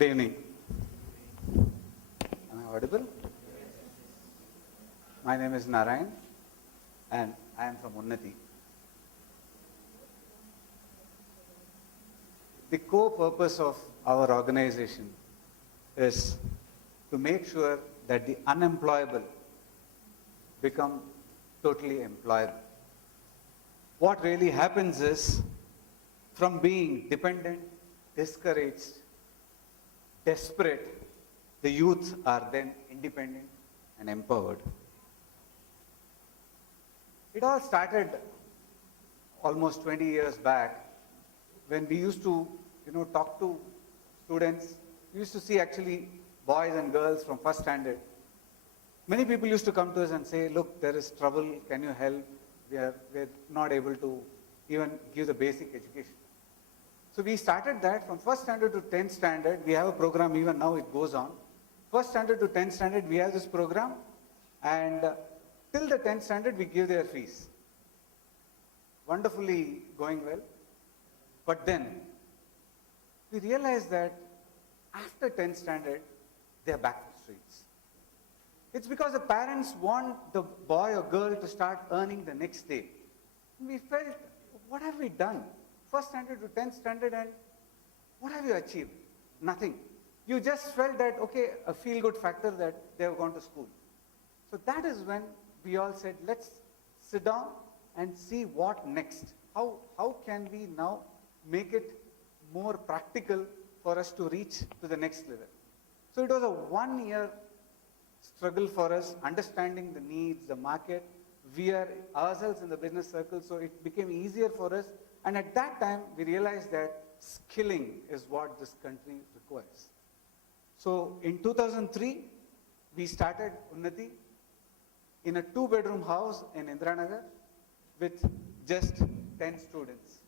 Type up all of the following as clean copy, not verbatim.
Good evening. Am I audible? My name is Narayan and I am from Unnati. The core purpose of our organization is to make sure that the unemployable become totally employable. What really happens is, from being dependent, discouraged, desperate, the youth are then independent and empowered. It all started almost 20 years back when we used to, talk to students. We used to see actually boys and girls from first standard. Many people used to come to us and say, look, there is trouble, can you help? We're not able to even give the basic education. So we started that from first standard to 10th standard. We have a program, even now it goes on. First standard to 10th standard, we have this program, and till the 10th standard, we give their fees. Wonderfully going well. But then, we realized that after 10th standard, they are back to the streets. It's because the parents want the boy or girl to start earning the next day. We felt, what have we done? First standard to 10th standard, and what have you achieved? Nothing. You just felt that, okay, a feel-good factor that they have gone to school. So that is when we all said, let's sit down and see what next. How can we now make it more practical for us to reach to the next level? So it was a 1-year struggle for us, understanding the needs, the market. We are ourselves in the business circle, so it became easier for us. And at that time, we realized that skilling is what this country requires. So in 2003, we started Unnati in a 2-bedroom house in Indiranagar with just 10 students.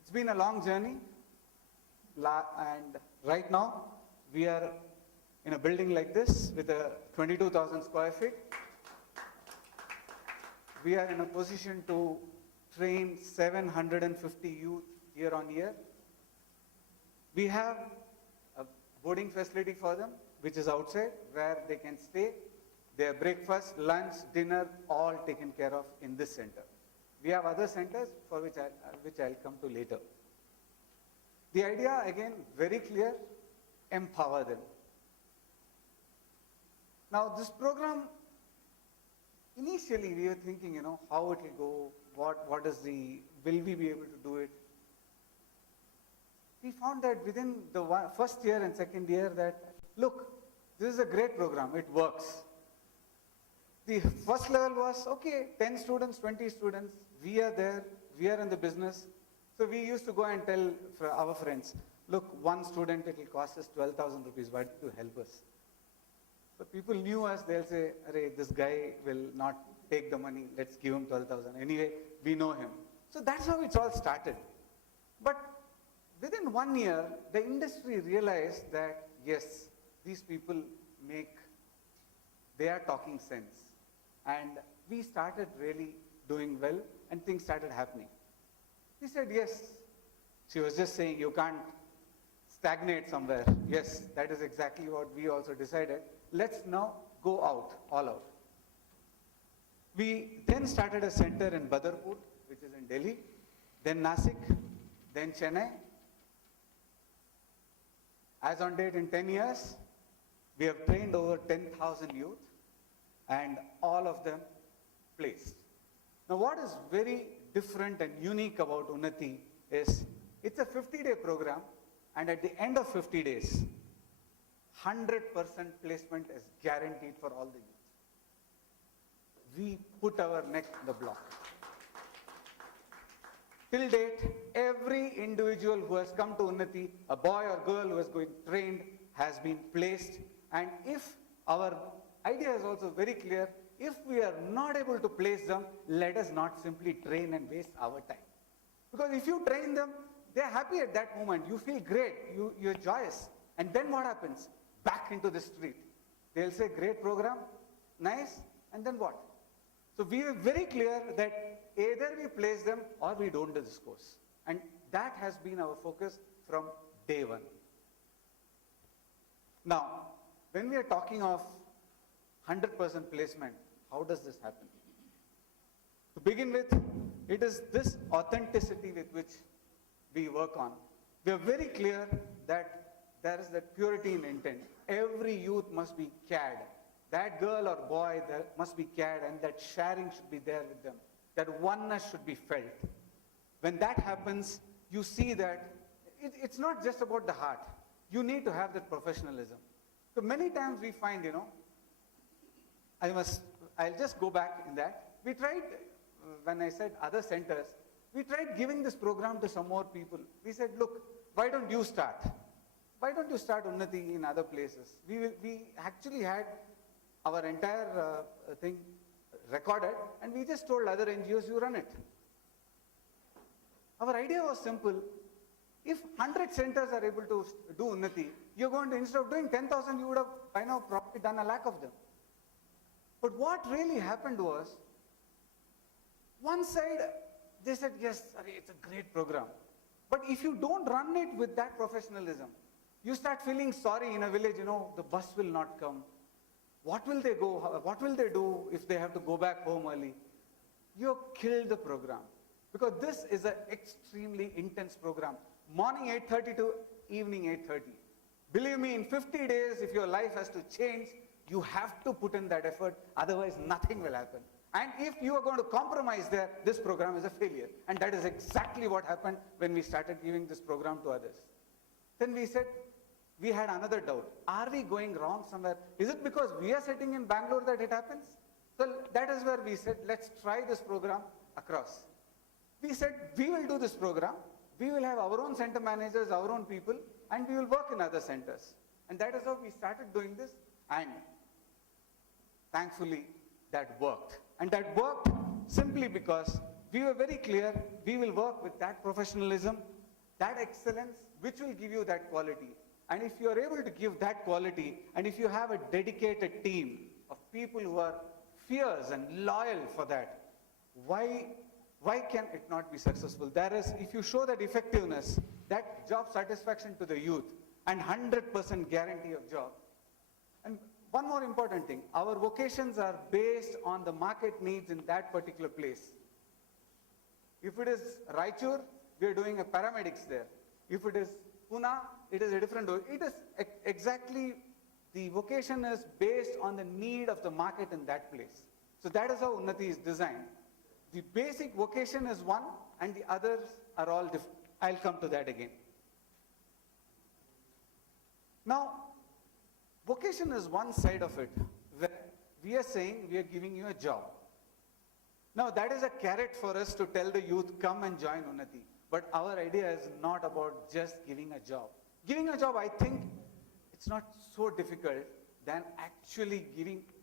It's been a long journey, and right now we are in a building like this with a 22,000 square feet. We are in a position to train 750 youth year on year. We have a boarding facility for them, which is outside, where they can stay. Their breakfast, lunch, dinner, all taken care of in this center. We have other centers for which I'll come to later. The idea, again, very clear: empower them. Now, this program, initially we were thinking, how it will go, will we be able to do it? We found that within the first year and second year that, look, this is a great program, it works. The first level was, okay, 10 students, 20 students, we are there, we are in the business. So we used to go and tell our friends, look, one student, it will cost us 12,000 rupees, why don't you help us? So people knew us, they'll say, arey, this guy will not take the money, let's give him 12,000. Anyway, we know him. So that's how it's all started. But within 1 year, the industry realized that, yes, these people they are talking sense. And we started really doing well, and things started happening. We said, yes, she was just saying you can't stagnate somewhere. Yes, that is exactly what we also decided. Let's now go out, all out. We then started a center in Badarpur, which is in Delhi, then Nasik, then Chennai. As on date, in 10 years, we have trained over 10,000 youth, and all of them placed. Now, what is very different and unique about Unnati is it's a 50-day program, and at the end of 50 days, 100% placement is guaranteed for all the youth. We put our neck in the block. Till date, every individual who has come to Unnati, a boy or girl who has been trained, has been placed. And if our idea is also very clear, if we are not able to place them, let us not simply train and waste our time. Because if you train them, they are happy at that moment. You feel great. You're joyous. And then what happens? Back into the street. They'll say, great program, nice, and then what? So we were very clear that either we place them or we don't do this course. And that has been our focus from day one. Now, when we are talking of 100% placement, how does this happen? To begin with, it is this authenticity with which we work on. We are very clear that there is that purity in intent. Every youth must be cared. That girl or boy must be cared, and that sharing should be there with them. That oneness should be felt. When that happens, you see that it's not just about the heart. You need to have that professionalism. So many times we find, I'll just go back in that. We tried, when I said other centers, we tried giving this program to some more people. We said, look, why don't you start? Why don't you start Unnati in other places? We actually had our entire thing recorded, and we just told other NGOs, you run it. Our idea was simple. If 100 centers are able to do Unnati, you're going to, instead of doing 10,000, you would have by now probably done 1 lakh of them. But what really happened was, one side, they said, yes, it's a great program. But if you don't run it with that professionalism, you start feeling sorry in a village, the bus will not come. What will they do if they have to go back home early? You killed the program. Because this is an extremely intense program. Morning 8:30 to evening 8:30. Believe me, in 50 days, if your life has to change, you have to put in that effort, otherwise nothing will happen. And if you are going to compromise there, this program is a failure. And that is exactly what happened when we started giving this program to others. Then we said, we had another doubt. Are we going wrong somewhere? Is it because we are sitting in Bangalore that it happens? So that is where we said, let's try this program across. We said, we will do this program. We will have our own center managers, our own people, and we will work in other centers. And that is how we started doing this. And thankfully, that worked. And that worked simply because we were very clear, we will work with that professionalism, that excellence, which will give you that quality. And if you are able to give that quality, and if you have a dedicated team of people who are fierce and loyal for that, why can it not be successful? There is, if you show that effectiveness, that job satisfaction to the youth, and 100% guarantee of job. And one more important thing, our vocations are based on the market needs in that particular place. If it is Raichur, we are doing a paramedics there. If it is Pune, it is a different, it is exactly, the vocation is based on the need of the market in that place. So that is how Unnati is designed. The basic vocation is one, and the others are all different. I'll come to that again. Now, vocation is one side of it, where we are saying we are giving you a job. Now, that is a carrot for us to tell the youth, come and join Unnati. But our idea is not about just giving a job. Giving a job, I think, it's not so difficult than actually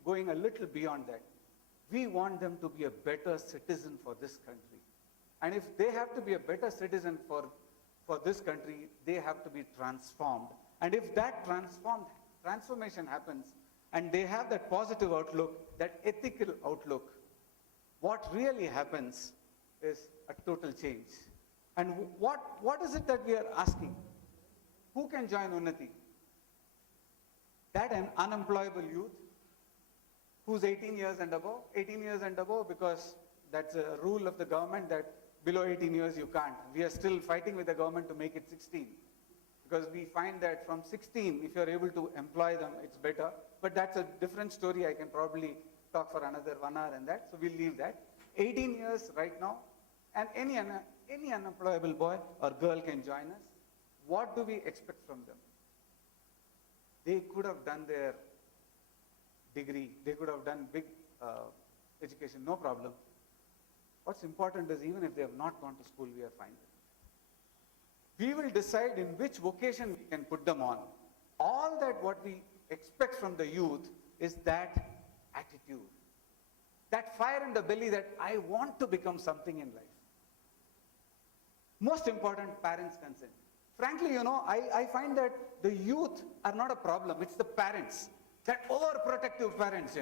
going a little beyond that. We want them to be a better citizen for this country. And if they have to be a better citizen for this country, they have to be transformed. And if that transformation happens, and they have that positive outlook, that ethical outlook, what really happens is a total change. And what is it that we are asking? Who can join Unnati? That an unemployable youth who's 18 years and above. 18 years and above because that's a rule of the government that below 18 years you can't. We are still fighting with the government to make it 16. Because we find that from 16, if you're able to employ them, it's better. But that's a different story. I can probably talk for another 1 hour and that. So we'll leave that. 18 years right now, and any unemployable boy or girl can join us. What do we expect from them? They could have done their degree. They could have done big education, no problem. What's important is even if they have not gone to school, we are fine. We will decide in which vocation we can put them on. All that what we expect from the youth is that attitude. That fire in the belly that I want to become something in life. Most important, parents' consent. Frankly, I find that the youth are not a problem. It's the parents. That overprotective parents,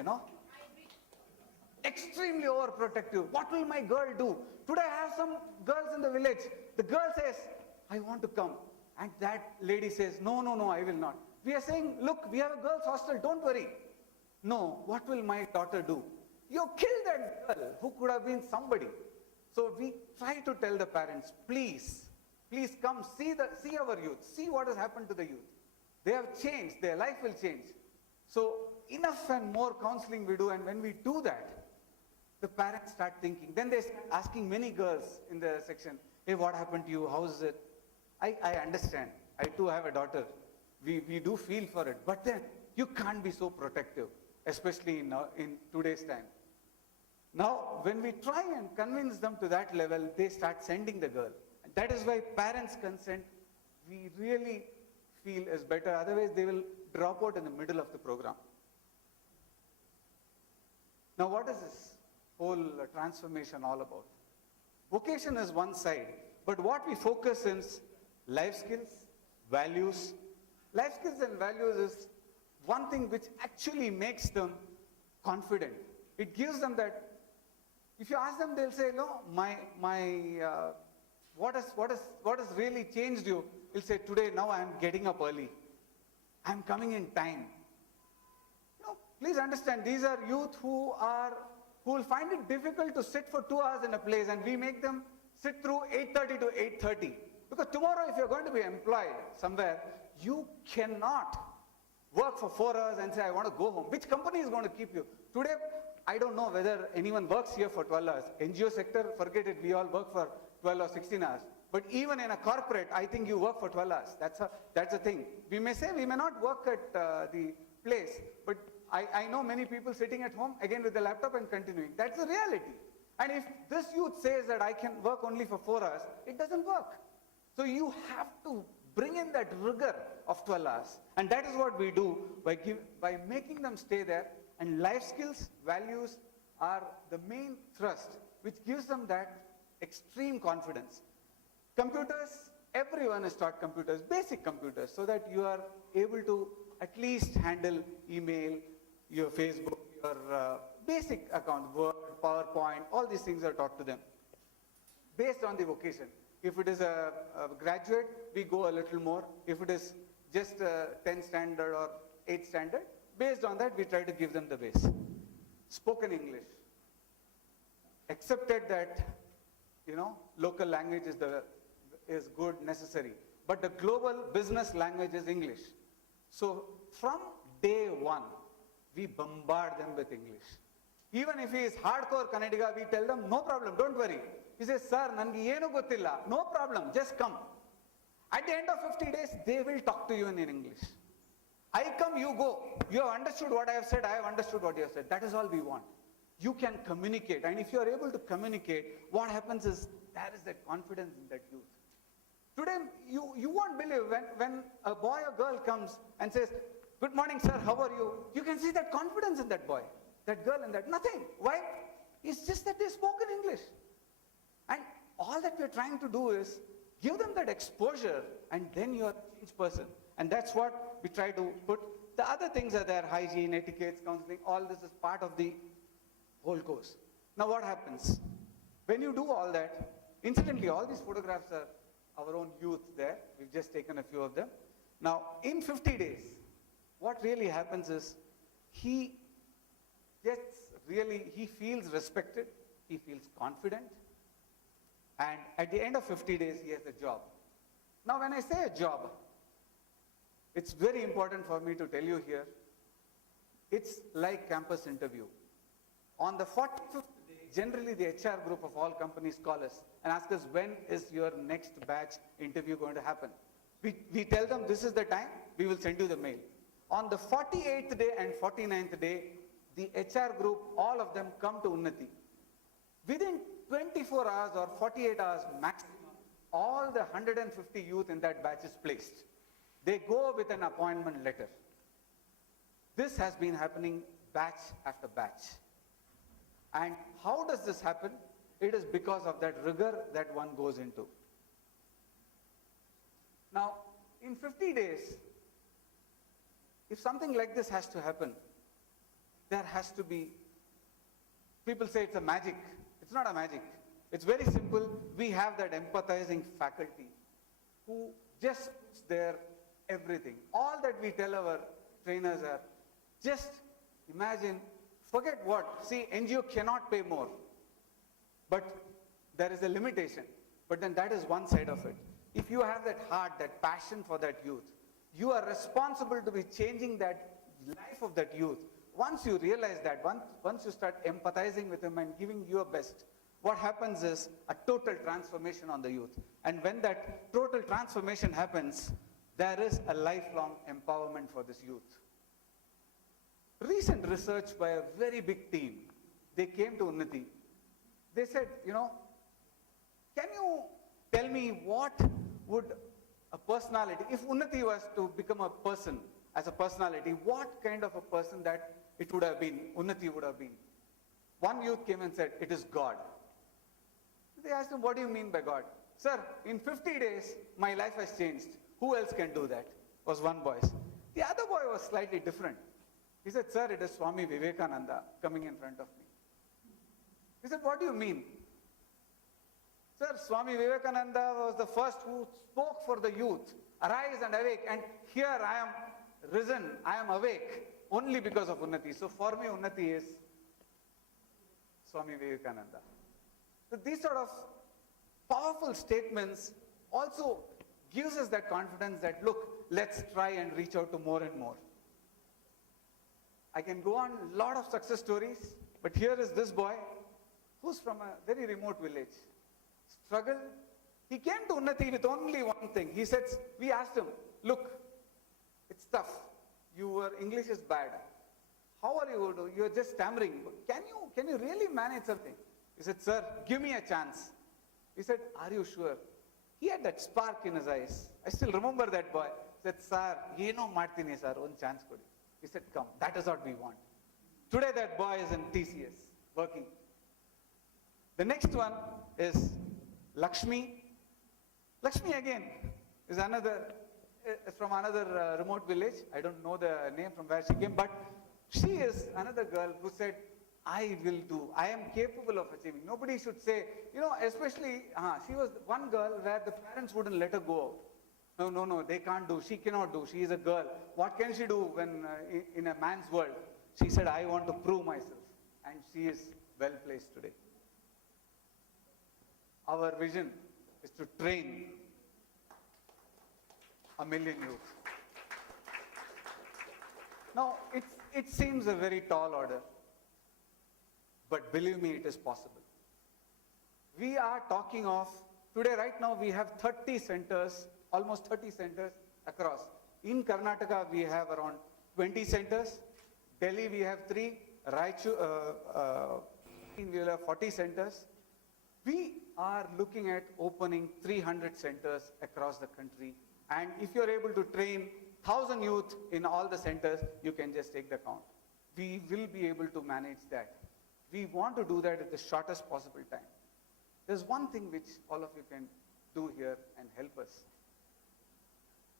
Extremely overprotective. What will my girl do? Today I have some girls in the village. The girl says, I want to come. And that lady says, no, I will not. We are saying, look, we have a girls' hostel, don't worry. No, what will my daughter do? You killed that girl who could have been somebody. So we try to tell the parents, please come see our youth, see what has happened to the youth. They have changed, their life will change. So enough and more counseling we do, and when we do that, the parents start thinking. Then they start asking many girls in the section, hey, what happened to you? How is it? I understand. I too have a daughter. We do feel for it. But then you can't be so protective, especially in today's time. Now, when we try and convince them to that level, they start sending the girl. And that is why parents' consent, we really feel is better. Otherwise, they will drop out in the middle of the program. Now, what is this whole transformation all about? Vocation is one side, but what we focus is life skills, values. Life skills and values is one thing which actually makes them confident. It gives them that. If you ask them, they'll say, no, what has really changed you? He'll say, today, now I'm getting up early. I'm coming in time. No, please understand, these are youth who will find it difficult to sit for 2 hours in a place, and we make them sit through 8:30 to 8:30. Because tomorrow, if you're going to be employed somewhere, you cannot work for 4 hours and say, I want to go home. Which company is going to keep you? Today, I don't know whether anyone works here for 12 hours. NGO sector, forget it, we all work for 12 or 16 hours. But even in a corporate, I think you work for 12 hours. That's a thing. We may say we may not work at the place, but I know many people sitting at home, again with the laptop and continuing. That's the reality. And if this youth says that I can work only for 4 hours, it doesn't work. So you have to bring in that rigor of 12 hours. And that is what we do by making them stay there. And life skills, values are the main thrust, which gives them that extreme confidence. Computers, everyone is taught computers, basic computers, so that you are able to at least handle email, your Facebook, your basic account, Word, PowerPoint, all these things are taught to them based on the vocation. If it is a graduate, we go a little more. If it is just 10 standard or 8 standard, based on that, we try to give them the base. Spoken English. Accepted that, local language is good, necessary. But the global business language is English. So from day one, we bombard them with English. Even if he is hardcore Kannadiga, we tell them, no problem, don't worry. He says, sir, nange yenu gottilla. No problem, just come. At the end of 50 days, they will talk to you in English. I come, you go. You have understood what I have said, I have understood what you have said. That is all we want. You can communicate. And if you are able to communicate, what happens is, there is that confidence in that youth. Today, you won't believe when a boy or girl comes and says, good morning, sir, how are you? You can see that confidence in that boy, that girl, and that nothing. Why? It's just that they spoke in English. And all that we're trying to do is give them that exposure, and then you're a changed person. And that's what we try to put. The other things are there, hygiene, etiquettes, counseling, all this is part of the whole course. Now what happens? When you do all that, incidentally, all these photographs are our own youth there. We've just taken a few of them. Now, in 50 days, what really happens is he feels respected, he feels confident, and at the end of 50 days, he has a job. Now, when I say a job, it's very important for me to tell you here, it's like campus interview. On the 45th day, generally the HR group of all companies call us and ask us, when is your next batch interview going to happen? We tell them, this is the time, we will send you the mail. On the 48th day and 49th day, the HR group, all of them come to Unnati. Within 24 hours or 48 hours maximum, all the 150 youth in that batch is placed. They go with an appointment letter. This has been happening batch after batch. And how does this happen? It is because of that rigor that one goes into. Now, in 50 days, if something like this has to happen, there has to be, people say it's a magic. It's not a magic. It's very simple. We have that empathizing faculty who just puts their everything. All that we tell our trainers are, just imagine, forget what. See, NGO cannot pay more. But there is a limitation. But then that is one side of it. If you have that heart, that passion for that youth, you are responsible to be changing that life of that youth. Once you realize that, once you start empathizing with him and giving your best, what happens is a total transformation on the youth. And when that total transformation happens, there is a lifelong empowerment for this youth. Recent research by a very big team, they came to Unnati. They said, can you tell me what would a personality, if Unnati was to become a person, as a personality, what kind of a person that it would have been, Unnati would have been? One youth came and said, it is God. They asked him, what do you mean by God? Sir, in 50 days, my life has changed. Who else can do that? Was one boy. The other boy was slightly different. He said, sir, it is Swami Vivekananda coming in front of me. He said, what do you mean? Sir, Swami Vivekananda was the first who spoke for the youth. Arise and awake. And here I am risen, I am awake only because of Unnati. So for me, Unnati is Swami Vivekananda. So these sort of powerful statements also gives us that confidence that, look, let's try and reach out to more and more. I can go on a lot of success stories, but here is this boy who's from a very remote village. Struggled. He came to Unnati with only one thing. He said, we asked him, look, it's tough. Your English is bad. How are you? You're just stammering. Can you really manage something? He said, sir, give me a chance. He said, are you sure? He had that spark in his eyes. I still remember that boy. He said, sir, martini sir, one chance kodi. He said, come, that is what we want. Today that boy is in TCS, working. The next one is Lakshmi. Lakshmi again is from another remote village. I don't know the name from where she came, but she is another girl who said, I will do. I am capable of achieving. Nobody should say, especially, she was one girl where the parents wouldn't let her go out. No, they can't do. She cannot do. She is a girl. What can she do when in a man's world? She said, I want to prove myself. And she is well placed today. Our vision is to train 1 million youth. Now, it seems a very tall order. But believe me, it is possible. We are talking of, today right now we have 30 centers, almost 30 centers across. In Karnataka we have around 20 centers. Delhi we have 3. Raichur, we will have 40 centers. We are looking at opening 300 centers across the country. And if you are able to train 1,000 youth in all the centers, you can just take the count. We will be able to manage that. We want to do that at the shortest possible time. There's one thing which all of you can do here and help us.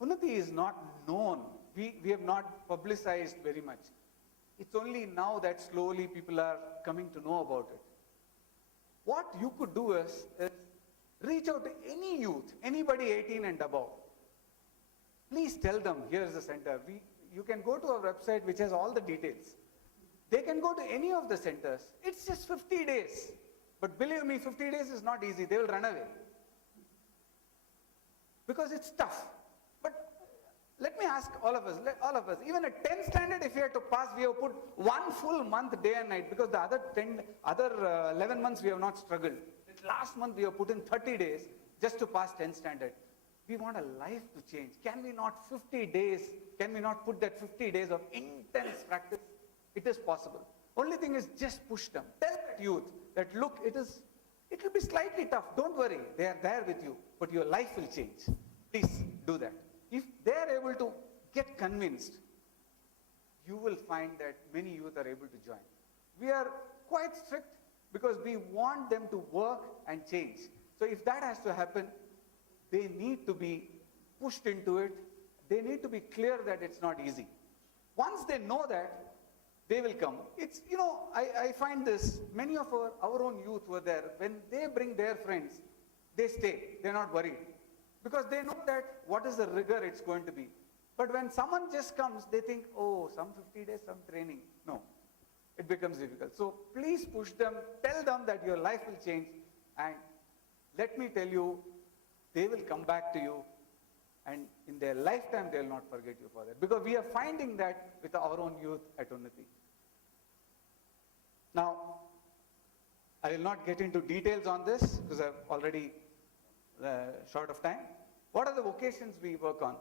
Unnati is not known. We have not publicized very much. It's only now that slowly people are coming to know about it. What you could do is reach out to any youth, anybody 18 and above. Please tell them, here's the center. You can go to our website which has all the details. They can go to any of the centers. It's just 50 days. But believe me, 50 days is not easy. They will run away. Because it's tough. But let me ask all of us, even at 10th standard, if you had to pass, we have put 1 full month, day and night, because the other 11 months we have not struggled. Last month we have put in 30 days just to pass 10th standard. We want a life to change. Can we not put that 50 days of intense practice? It is possible. Only thing is just push them. Tell that youth that, look, it will be slightly tough. Don't worry. They are there with you. But your life will change. Please do that. If they are able to get convinced, you will find that many youth are able to join. We are quite strict because we want them to work and change. So if that has to happen, they need to be pushed into it. They need to be clear that it's not easy. Once they know that, they will come. It's, I find this, many of our own youth were there. When they bring their friends, they stay. They're not worried. Because they know that what is the rigor it's going to be. But when someone just comes, they think, oh, some 50 days, some training. No, it becomes difficult. So please push them, tell them that your life will change, and let me tell you, they will come back to you, and in their lifetime, they will not forget you for that. Because we are finding that with our own youth at Unnati. Now, I will not get into details on this because I'm already short of time. What are the vocations we work on?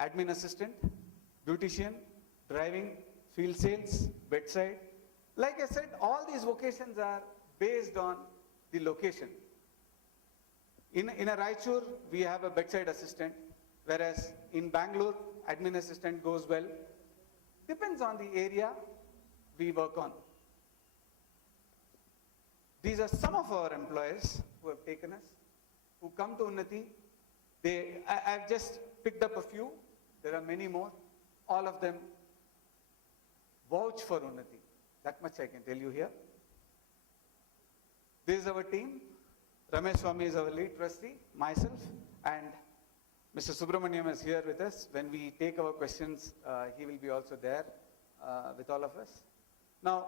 Admin assistant, beautician, driving, field sales, bedside. Like I said, all these vocations are based on the location. In a Raichur, we have a bedside assistant, whereas in Bangalore, admin assistant goes well. Depends on the area we work on. These are some of our employees who have taken us, who come to Unnati. I've just picked up a few. There are many more. All of them vouch for Unnati. That much I can tell you here. This is our team. Ramesh Swami is our lead trustee, myself, and Mr. Subramaniam is here with us. When we take our questions, he will be also there with all of us. Now,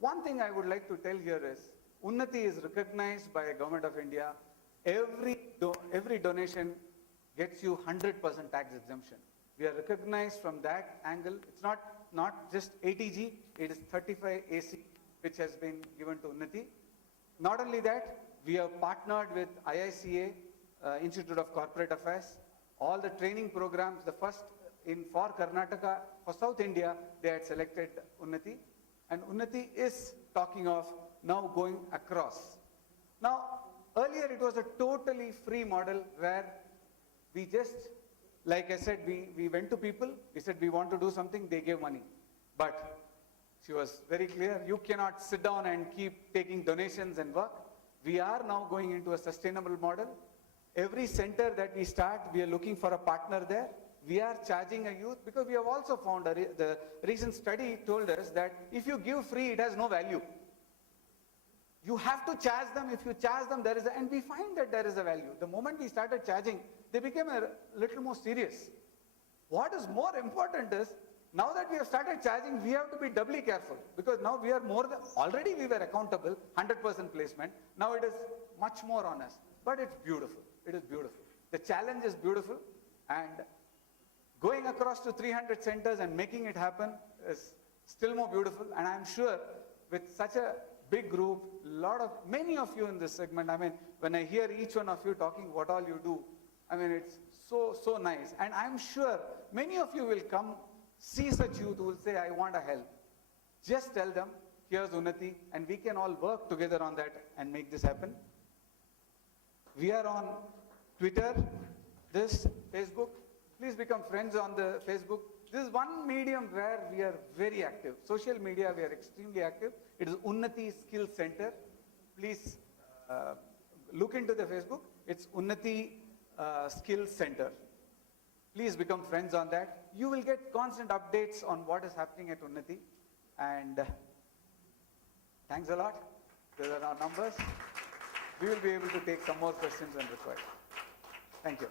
one thing I would like to tell here is, Unnati is recognized by the Government of India. Every donation gets you 100% tax exemption. We are recognized from that angle. It's not just ATG, it is 35 AC, which has been given to Unnati. Not only that, we have partnered with IICA, Institute of Corporate Affairs. All the training programs, the first for Karnataka, for South India, they had selected Unnati. And Unnati is talking of now going across. Now, earlier it was a totally free model where we just, like I said, we went to people, we said we want to do something, they gave money. But she was very clear, you cannot sit down and keep taking donations and work. We are now going into a sustainable model. Every center that we start, we are looking for a partner there. We are charging a youth because we have also found, the recent study told us that if you give free, it has no value. You have to charge them. If you charge them, and we find that there is a value. The moment we started charging, they became a little more serious. What is more important is, now that we have started charging, we have to be doubly careful because now we are already we were accountable, 100% placement. Now it is much more on us. But it's beautiful. It is beautiful. The challenge is beautiful, and going across to 300 centers and making it happen is still more beautiful. And I'm sure with such a big group, many of you in this segment, I mean, when I hear each one of you talking what all you do, I mean, it's so nice. And I'm sure many of you will come, see such youth who will say, I want a help. Just tell them, here's Unnati, and we can all work together on that and make this happen. We are on Twitter, Facebook. Please become friends on the Facebook. This is one medium where we are very active. Social media, we are extremely active. It is Unnati Skill Center. Please look into the Facebook. It's Unnati Skill Center. Please become friends on that. You will get constant updates on what is happening at Unnati. And thanks a lot. These are our numbers. We will be able to take some more questions when required. Thank you.